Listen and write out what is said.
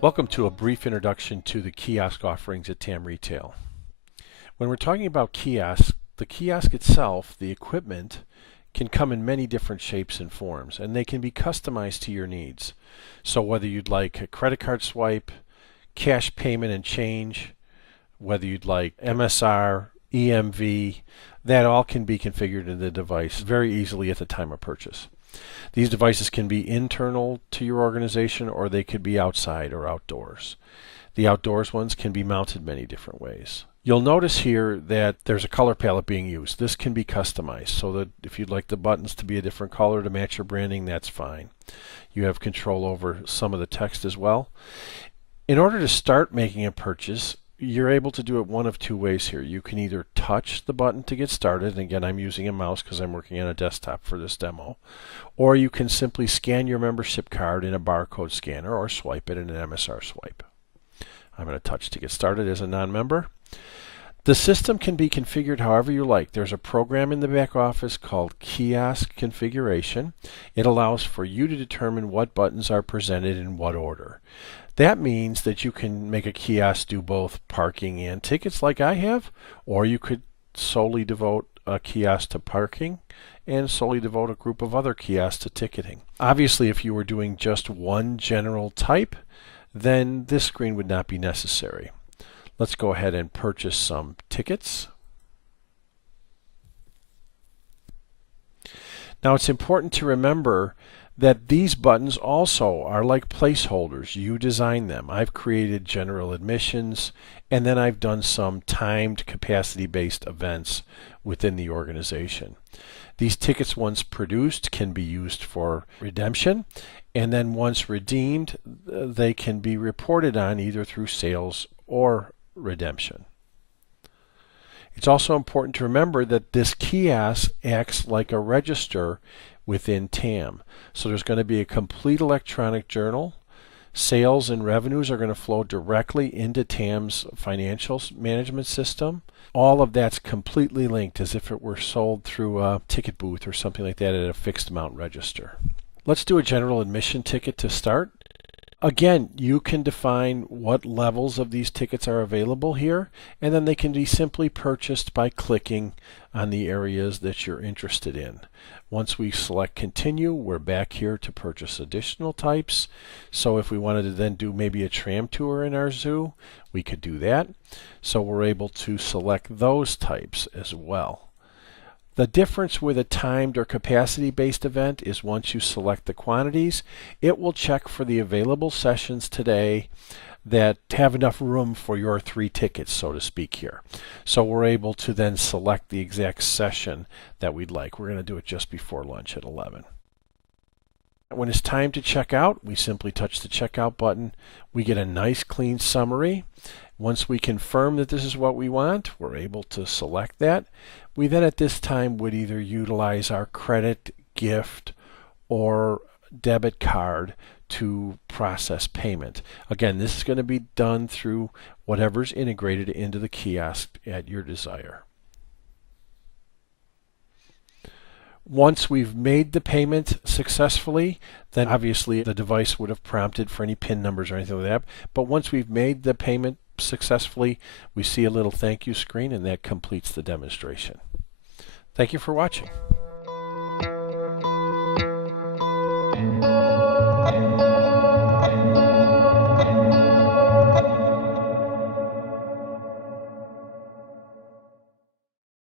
Welcome to a brief introduction to the kiosk offerings at TAM Retail. When we're talking about kiosks, the kiosk itself, the equipment, can come in many different shapes and forms, and they can be customized to your needs. So whether you'd like a credit card swipe, cash payment and change, whether you'd like MSR, EMV, that all can be configured in the device very easily at the time of purchase. These devices can be internal to your organization, or they could be outside or outdoors. The outdoors ones can be mounted many different ways. You'll notice here that there's a color palette being used. This can be customized, so that if you'd like the buttons to be a different color to match your branding, that's fine. You have control over some of the text as well. In order to start making a purchase, you're able to do it one of two ways here. You can either touch the button to get started, and again I'm using a mouse because I'm working on a desktop for this demo, or you can simply scan your membership card in a barcode scanner or swipe it in an MSR swipe. I'm going to touch to get started as a non-member. The system can be configured however you like. There's a program in the back office called Kiosk Configuration. It allows for you to determine what buttons are presented in what order. That means that you can make a kiosk do both parking and tickets like I have, or you could solely devote a kiosk to parking and solely devote a group of other kiosks to ticketing. Obviously, if you were doing just one general type, then this screen would not be necessary. Let's go ahead and purchase some tickets. Now it's important to remember that these buttons also are like placeholders. You design them. I've created general admissions, and then I've done some timed capacity-based events within the organization. These tickets, once produced, can be used for redemption, and then once redeemed, they can be reported on either through sales or redemption. It's also important to remember that this kiosk acts like a register within TAM. So there's going to be a complete electronic journal. Sales and revenues are going to flow directly into TAM's financial management system. All of that's completely linked as if it were sold through a ticket booth or something like that at a fixed amount register. Let's do a general admission ticket to start. Again, you can define what levels of these tickets are available here, and then they can be simply purchased by clicking on the areas that you're interested in. Once we select continue, we're back here to purchase additional types. So if we wanted to then do maybe a tram tour in our zoo, we could do that. So we're able to select those types as well. The difference with a timed or capacity-based event is once you select the quantities, it will check for the available sessions today that have enough room for your 3 tickets, so to speak here. So we're able to then select the exact session that we'd like. We're going to do it just before lunch at 11. When it's time to check out, we simply touch the checkout button. We get a nice clean summary. Once we confirm that this is what we want, we're able to select that. We then at this time would either utilize our credit, gift, or debit card to process payment. Again, this is going to be done through whatever's integrated into the kiosk at your desire. Once we've made the payment successfully, then obviously the device would have prompted for any PIN numbers or anything like that. But once we've made the payment successfully, we see a little thank you screen, and that completes the demonstration. Thank you for watching.